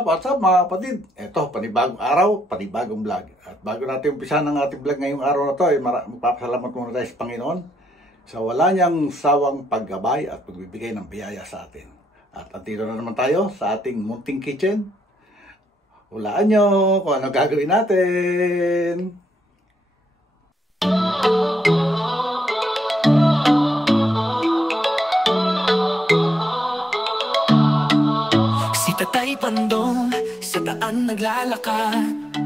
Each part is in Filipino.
What's up mga kapatid? Ito, panibagong araw, panibagong vlog. At bago natin umpisa ng ating vlog ngayong araw na to, ay magpapasalamat muna tayo sa Panginoon sa wala niyang sawang paggabay at pagbibigay ng biyaya sa atin. At andito na naman tayo sa ating munting kitchen. Hulaan nyo kung ano gagawin natin. Tatay Pandong sa daan naglalakad,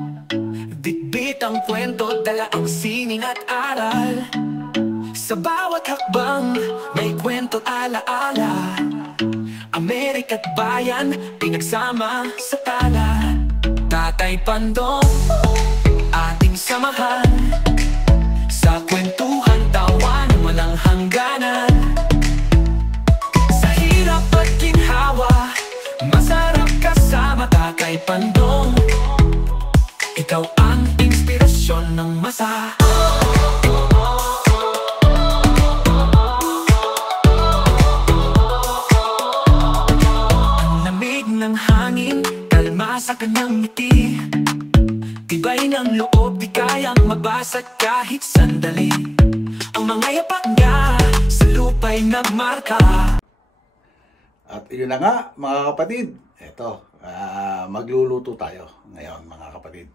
bitbit ang kwento, dala ang sining at aral. Sa bawat hakbang may kwento alaala, Amerika't bayan pinagsama sa tala. Tatay Pandong ating samahan, sa kwentuhan tawa na walang hangganan. Sa hirap at ginhawa, masarap kasama Tatay Pandong. Ikaw ang inspirasyon ng masa. Ang lamig ng hangin, kalma sa kanyang ngiti, tibay ng loob, di kayang mabasag kahit sandali. Ang mga yapak niya sa lupa'y nagmarka. At yun na nga mga kapatid, ito, magluluto tayo ngayon mga kapatid.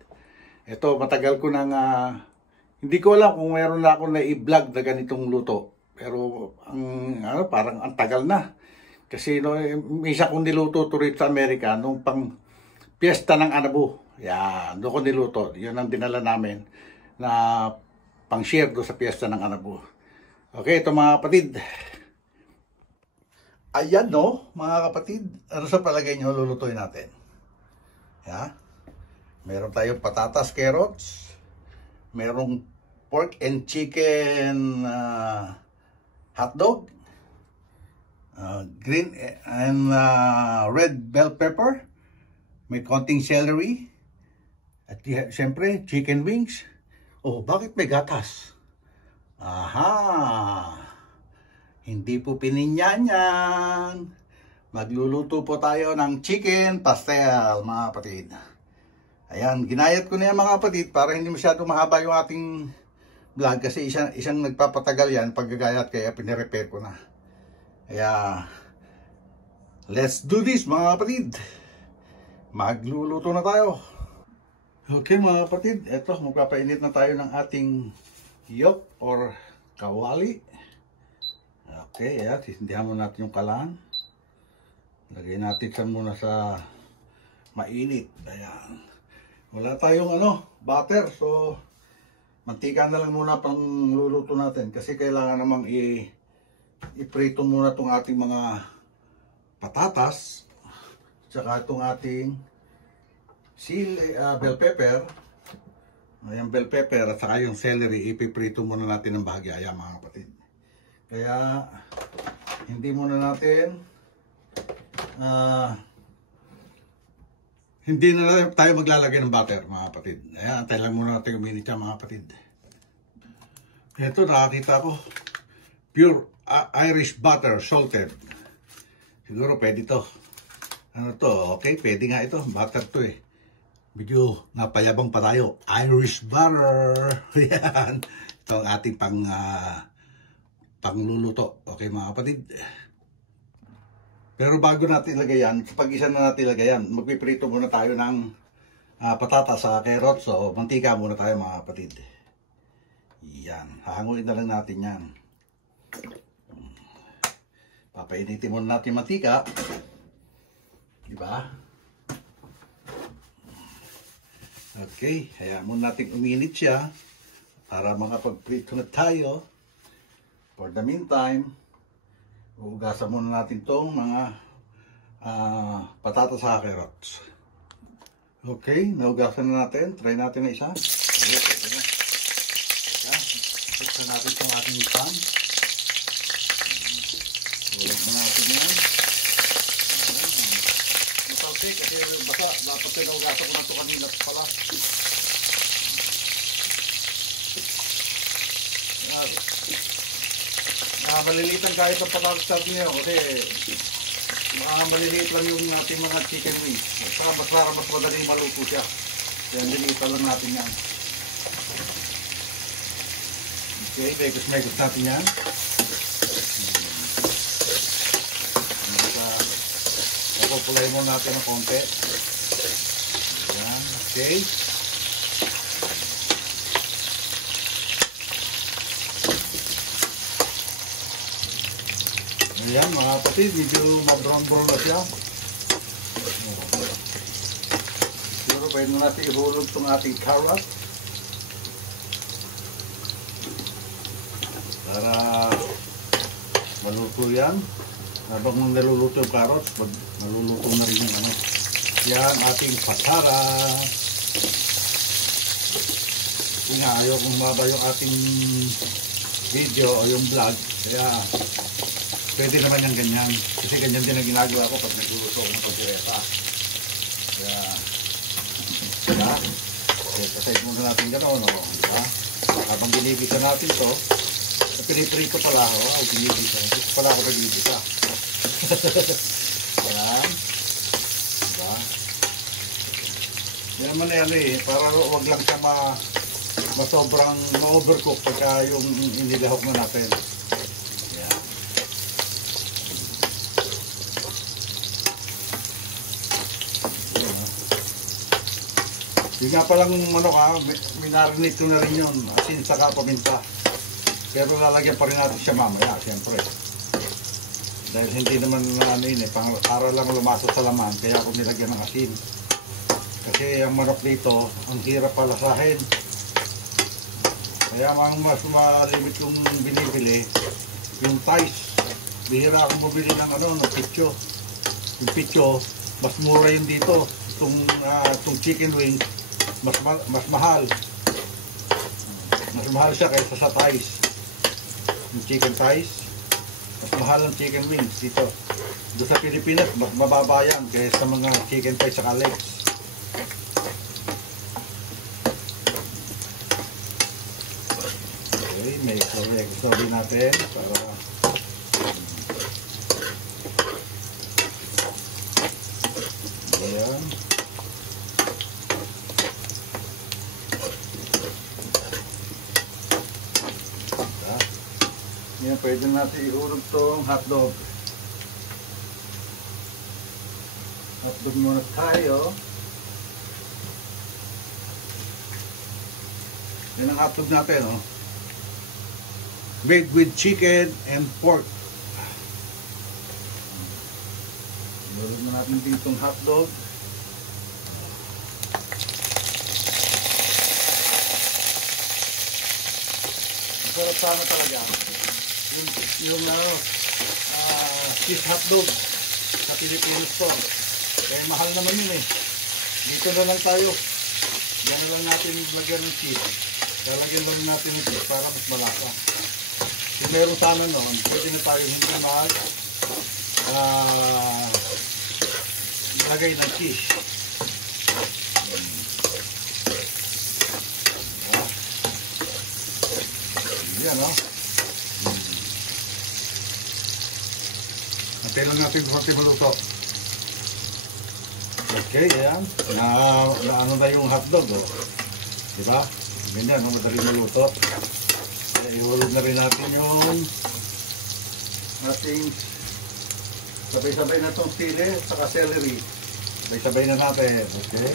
Ito, matagal ko nang, hindi ko alam kung mayroon na ako na i-vlog na ganitong luto. Pero parang ang tagal na. Kasi isa kong niluto to rito sa Amerika nung pang piyesta ng Anabu. Yan, doon ko niluto. Yun ang dinala namin na pang share do sa piyesta ng Anabu. Okay, ito mga kapatid. Ayan no, mga kapatid. Ano sa palagay nyo lulutuin natin? Ya? Meron tayong patatas, carrots. Merong pork and chicken hotdog. Green and red bell pepper. May konting celery. At siyempre, chicken wings. Oh, bakit may gatas? Aha! Hindi po pininyanyan. Magluluto po tayo ng chicken pastel, mga kapatid. Ayan, ginayat ko na yan mga kapatid para hindi masyado mahaba yung ating vlog kasi isang nagpapatagal yan paggagayat, kaya pinirepair ko na. Kaya, let's do this mga kapatid. Magluluto na tayo. Okay mga kapatid, eto magpapainit na tayo ng ating yolk or kawali. Okay, ayan, sisindihan muna natin yung kalan. Lagay natin muna sa mainit. Ayan. Wala tayong butter. So, mantika na lang muna pang luluto natin. Kasi kailangan namang i-prito muna itong ating mga patatas. Tsaka itong ating bell pepper. Ayan, bell pepper at saka yung celery. Ipiprito muna natin ng bahagya. Ayan mga kapatid. Kaya, hindi muna natin, hindi na tayo maglalagay ng butter, mga kapatid. Ayan, antay lang muna natin uminit yan, mga kapatid. Ito, nakakita ko, pure Irish butter, salted. Siguro pwede to. Ano to? Okay, pwede nga ito. Butter to eh. Medyo napayabang pa tayo. Irish butter. Ayan. Ito ang ating pangluluto. Okay mga kapatid. Pero bago natin ilagay yan, pag-isa na natin ilagay yan, magpiprito muna tayo ng patatas sa carrots. So, mantika muna tayo mga kapatid. Yan. Hahanguin na lang natin yan. Papainitin muna natin mantika. Diba? Okay. Hayaan muna natin uminit siya para makapagprito na tayo. For the meantime, uugasan muna natin itong mga patatas sa carrots. Okay, naugasan na natin. Try natin na isa. Okay, pwede na. Fix na natin itong ating pan. Ulit na natin yan. It's okay kasi baka dapat yung naugasan ko na ito kanina pala. Malilitan kahit ang patatas niyo kasi maliliit lang yung ating mga chicken wings. Mas madaling maluto siya. Kaya liliitan lang natin yan. Okay, mekos natin yan. Pupulayin mo natin ng konti. Ayan, okay. Ayan mga kapatid, medyo ma-brown-brown na siya. Siguro pwede natin ihulog itong ating carrot. Para maluto yan. Habang naluluto yung carrots, naluluto na rin yung ano. Yan ating pasara. Kung nga, ayaw kung maba yung ating video o yung vlog. Kaya pwede naman yung ganyan. Kasi ganyan din ang ginagawa ko pag nagluluto ng pagdireta. Kaya kasayad muna natin gano'n. No? Diba? Habang binibisa natin to, piniprito pala ako. Binibisa. Gusto pala ako binibisa. Ayan. Diba? Yan naman yan para huwag lang siya sobrang ma-overcook pagka yung inilahok na natin. Ayan. Yung nga palang minarinate ko na rin yun. Asin saka paminta. Pero lalagyan pa rin natin siya mamaya, siyempre. Dahil hindi naman para lang lumasok sa laman, kaya ako nilagyan ng asin. Kasi ang manok dito, ang hirap palasahin. Kaya mas malimit yung binibili, yung thighs. Bihira akong bumili ng pitcho. Yung pitcho, mas mura yun dito. Itong chicken wing, mas mahal. Mas mahal siya kaysa sa thighs. Yung chicken thighs, mas mahal ang chicken wings dito. Doon sa Pilipinas, mas mababa yan kaysa sa mga chicken thighs sa legs. Okay, may sorry natin para ayan. Yan, pwede natin ihulog itong hotdog. Hotdog muna tayo. Yan ang hotdog natin, oh. Made with chicken and pork. Ihulog mo natin dito itong hotdog. Masarap sana talaga. Yung cheese hotdog sa Filipino store. Kaya mahal naman yun eh. Dito na lang tayo. Diyan na lang natin lagyan ng cheese. Lalagyan lang natin ng cheese para mas malasa. Kung meron sana noon, pwede na tayo hindi lagay ng cheese. Yan o. Antay lang natin konti maluto. Okay, ayan. Ano na yung hotdog, oh. Diba? Ganyan, no? Madaling maluto. Kaya ihulog na rin natin yung ating sabay-sabay na itong sili saka celery. Sabay-sabay na natin. Okay.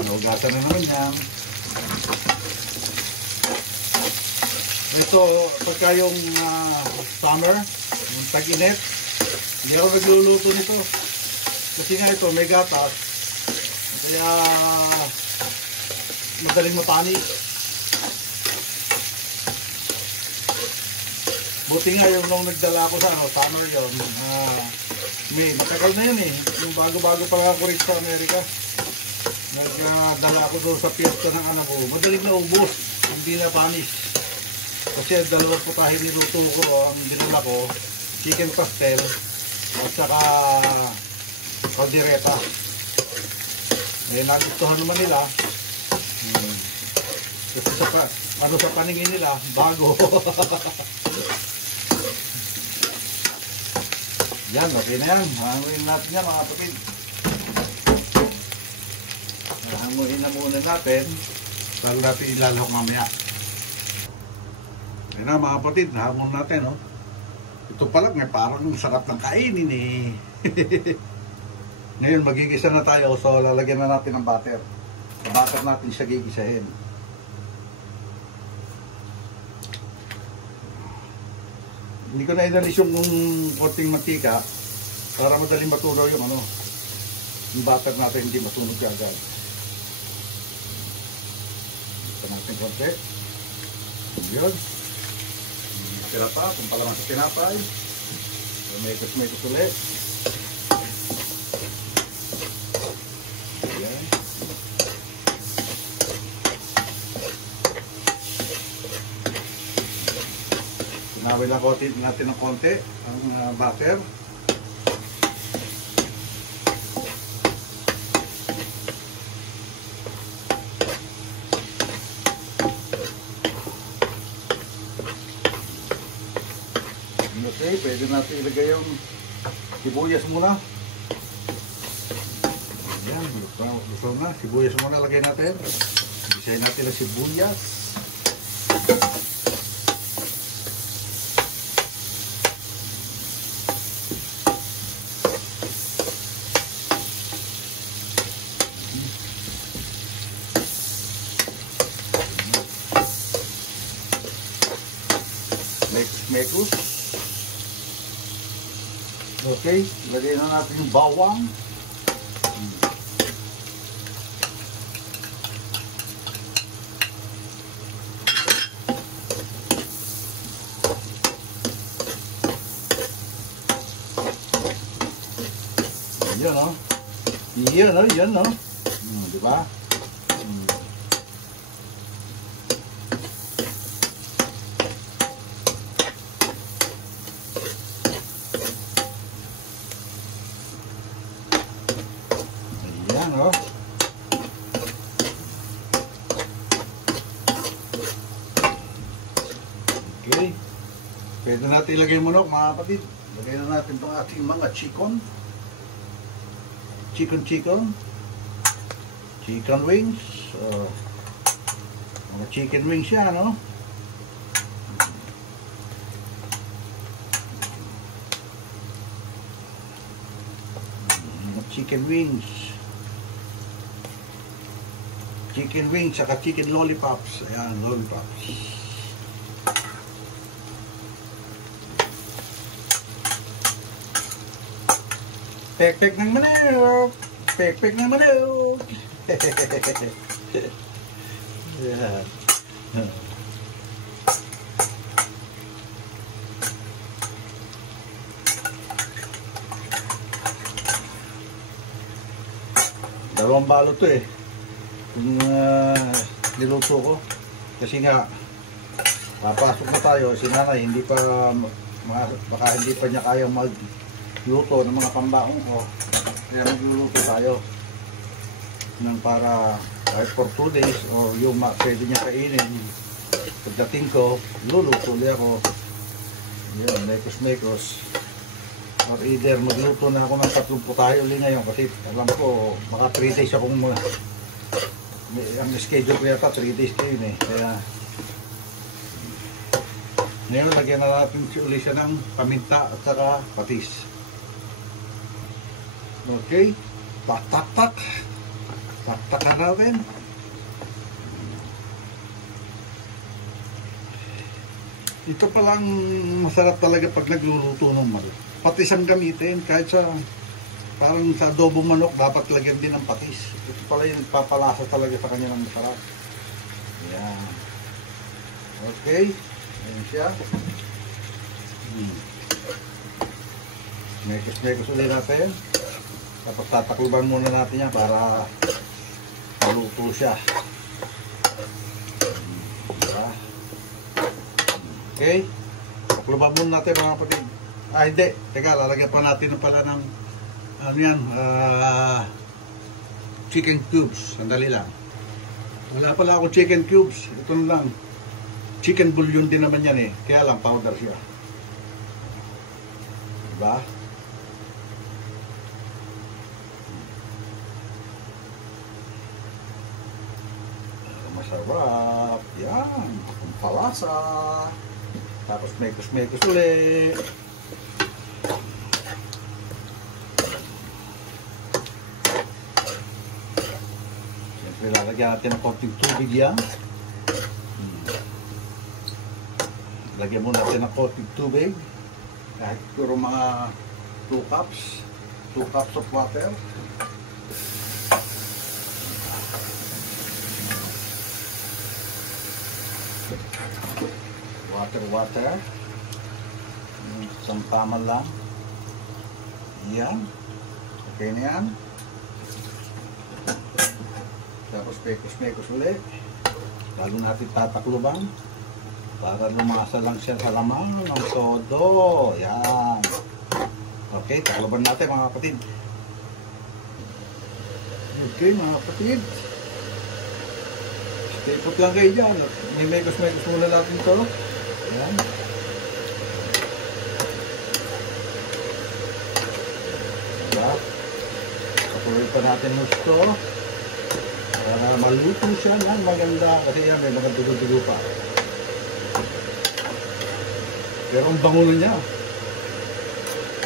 Inugasan na naman yan. Ito, pagka yung summer, yung tag-init, hindi ako nagluluto nito. Kasi nga ito, may gatas. Kaya madaling matanis. Buti nga yung nung nagdala ko sa summer yun. May matagal na yun eh. Yung bago-bago pa lang ako rin sa Amerika. Nagdala ko doon sa piyesta ng anak ko. Madaling na ubos. Hindi na panis. Kasi dalawang putahe niluto ko. Ang dinala ko, chicken pastel at saka kaldereta. Eh, nagustuhan naman nila. Kasi sa paningin nila, bago. Yan, okay na yan. Hanguin natin yan mga kapatid. Hanguin na muna natin. Bago natin ilalahok mamaya. Yan na mga kapatid, hangun natin. Oh. Ito pala, may parang sarap ng kainin eh. Ngayon, magigisa na tayo. So, lalagyan na natin ng butter. Sa butter natin siya gigisahin. Hindi ko na inalis yung konting mantika para madaling matunaw yung yung butter natin, hindi matunog agad. Ito natin konti. Yun. Tira pa, kung pala sa tinapay. May-ikos ulit. Ayan. Tinaway lang natin ng konti ang butter. Okay, pwede natin ilagay yung sibuyas muna. Ayan, gusto na. Sibuyas muna lagay natin. Ibisahin natin ang sibuyas. Mekus. Okay, lagay na natin yung bawang. Yan o. Yan o. Diba? Ayan o. Okay. Pwede natin ilagay mo mga kapatid. Lagay na natin itong ating mga chicken wings. Mga chicken wings yan, no? Chicken wings saka chicken lollipops. Ayan, lollipops. Pek-pek ng manok. Pek-pek ng manok. Ayan. Dalawang balot to eh. Kung niluto ko. Kasi nga, papasok na tayo. Si nanay, hindi pa, baka hindi pa niya kayang magluto ng mga pambaong ko. Kaya magluluto tayo. Nang para kahit for 2 days o yung pwede niya kainin. Pagdating ko, luluto ulit ako. Yun, mekos. Or either magluto na ako ng 30 tayo ulit ngayon kasi alam ko baka 3 days akong ang schedule ko yata 3 days ko yun eh. Kaya ngayon lagyan na natin ulit siya ng paminta at saka patis. Okay, taktakan natin. Ito palang masarap talaga pag nagluluto ng manok. Patis ang gamitin, kahit sa parang sa adobong manok dapat lagyan din ng patis. Ito pala yung papalasa talaga sa kanya ng masarap. Ayan. Okay, ayan siya. Mekos ulit natin. Tapos tatakluban muna natin yan para maluto siya. Okay, takluban muna natin mga kapatid. Hindi. Teka, lalagyan pa natin pala ng chicken cubes. Sandali lang. Wala pala ako chicken cubes. Ito lang. Chicken bouillon din naman yan eh. Kaya lang powder siya. Diba? Masarap. Yan. Ang palasa. Tapos mekos-mekos ulit. Siyempre lalagyan natin ng konting tubig yan. Lagyan muna natin ng konting tubig. Kahit puro mga 2 cups. 2 cups of water. Water. Isang tama lang. Yan. Okay na yan. Tapos mekos-mekos ulit. Lalo natin tatakluban para lumasa lang siya sa laman ng todo. Yan. Okay, takluban natin mga kapatid. Okay mga kapatid. Stay put lang kayo dyan. Mekos-mekos muna natin ito. Yan. Diba? Patuloy pa natin gusto. Para maluto siya ng maganda. Kasi yan, may mga dugo-dugo pa. Pero ang bango na niya.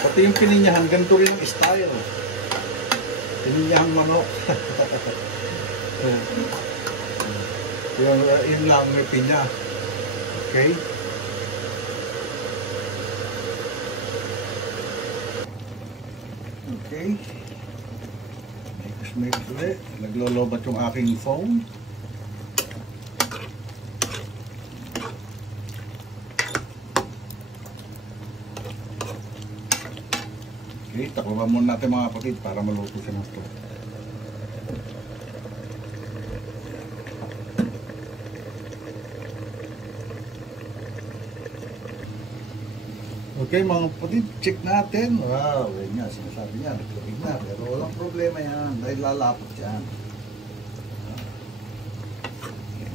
Pati yung pininyahan, ganito rin ang style. Pininyahang manok. Yun lang may pinya. Okay? Okay. Mekos ulit. Naglolobat yung aking phone. Okay, takluban muna natin mga kapatid para maluto siya ng ito. Okay mga kapatid, check natin. Wow, yun nga, sinasabi niya, naglamig na. Pero walang problema yan, dahil lalapot yan.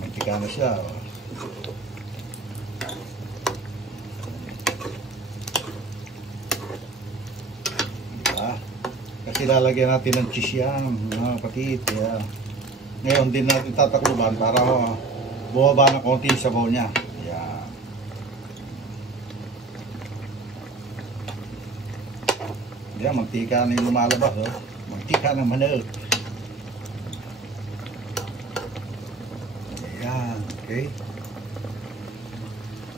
Mantika na siya. Diba? Kasi lalagyan natin ng cheese yan, mga kapatid. Yeah. Ngayon din natin tatakluban para bumaba ng konti yung sabaw niya. Yan, mantika na yung lumalabas, oh. Mantika ng manok. Ayan, okay.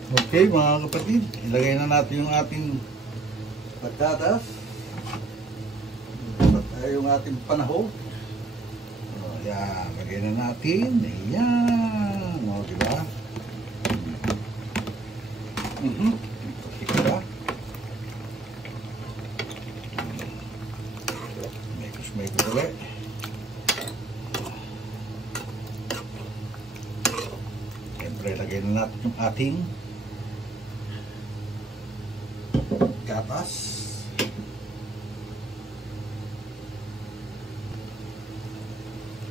Okay mga kapatid, ilagay na natin yung ating patatas. Yung ating panahog. Ayan, lagay na natin. Ayan, o, diba? Diba? May ulit. Siyempre, lagay na natin yung ating gatas.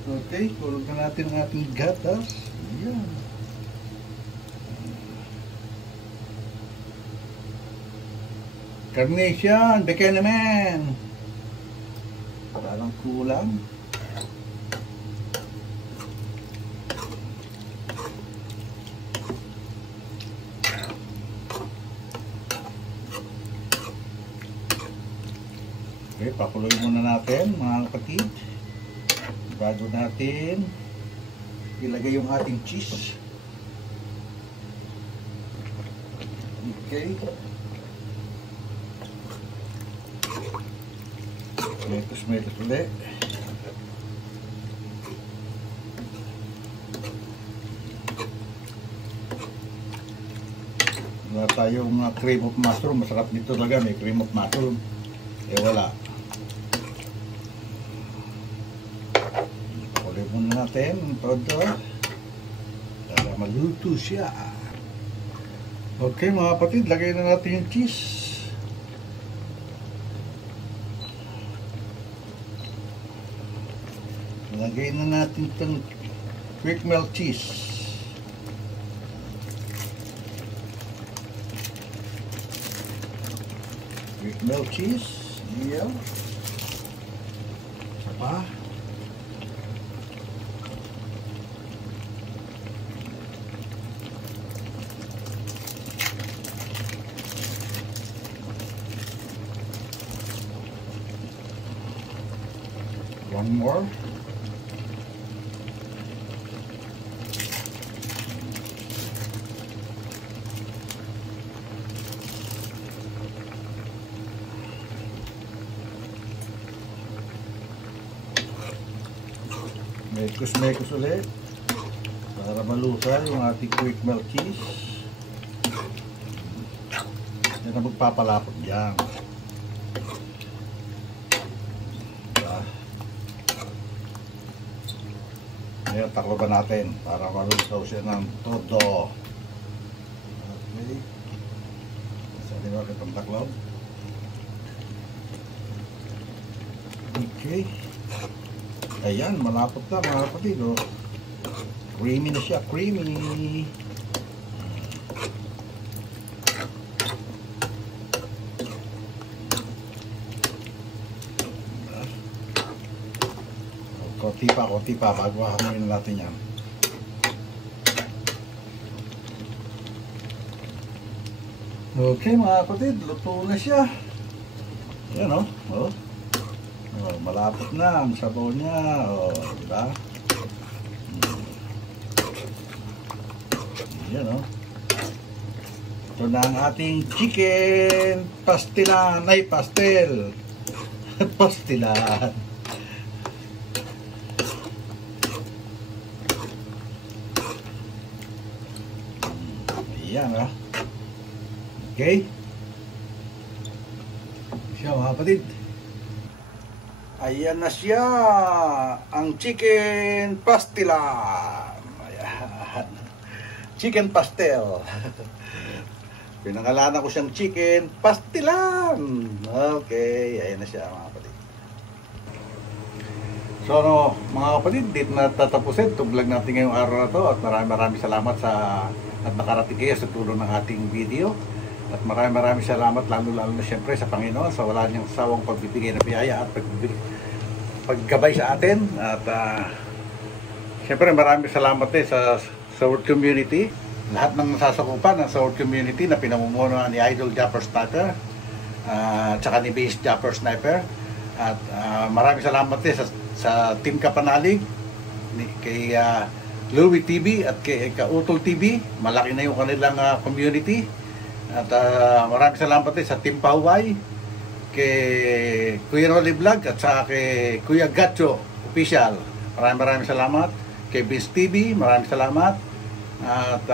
Okay, kulog na natin ang ating gatas. Ayan. Carnation, beka naman. Parang kulang. Okay, pakuloy muna natin mga kapatid. Bago natin ilagay yung ating cheese. Okay. Mekos ulit. Wala tayong cream of mushroom. Masarap dito talaga, may cream of mushroom. Eh wala. Ulit muna natin todo para maluto siya. Okay mga kapatid, lagay na natin yung cheese. Lagay na natin itong quick melt cheese. Quick melt cheese. Yan. Isa pa. One more. Mekos ulit para malusa yung ating quick melt cheese. Yan ang magpapalapot dyan. Ngayon takloban natin para malusaw siya ng todo. Okay, sabi mo kitang taklob. Okay, ayan, malapot na mga kapatid, oh. Creamy na siya, creamy. Konti pa bago hamuin natin yan. Okay mga kapatid, luto na siya. Ayan, oh. Oh. Oh, malapot na ang sabaw niya, oh, diba? Yan, oh. Ito na ang ating chicken pastilan, ay pastel. Pastilan. Yan, ah. Okay. Siya mga kapatid. Ayan na siya, ang chicken pastilan. Ayan. Chicken pastel. Pinangalanan ko siyang chicken pastilan. Okay, ayan na siya mga kapatid. So ano, mga kapatid, dito na tatapusin itong vlog natin ngayong araw na to. At maraming salamat at nakarating kayo sa tulong ng ating video. At maraming salamat lalo na siyempre sa Panginoon sa wala niyang sawang pagbibigay ng biyaya at paggabay sa atin. At siyempre maraming salamat sa World Community, lahat ng nasasakupan ng sa World Community na pinamumunuan ni Idol Japper Sniper at saka ni Base Japper Sniper. At maraming salamat sa Team Kapanalig, kay Louie TV at kay Kautol TV. Malaki na yung kanilang community. At maraming salamat sa Team Pahuay, kay Kuya Rolly Vlog at saka kay Kuya Gacho Official. Maraming salamat. Kay Biz TV, maraming salamat. At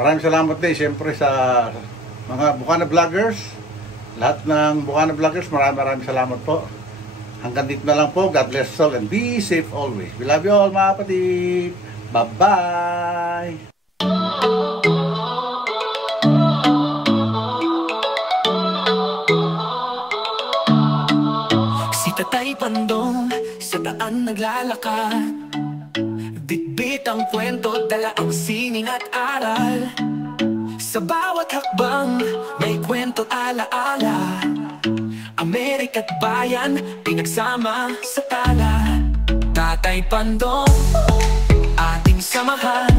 maraming salamat din siyempre sa mga Bukana Vloggers. Lahat ng Bukana Vloggers, maraming salamat po. Hanggang dito na lang po. God bless all and be safe always. We love you all mga kapatid. Bye-bye! Tatay Pandong sa daan naglalakad, bitbit ang kwento, dala ang sining at aral. Sa bawat hakbang may kwento alaala, Amerika't bayan pinagsama sa tala. Tatay Pandong ating samahan,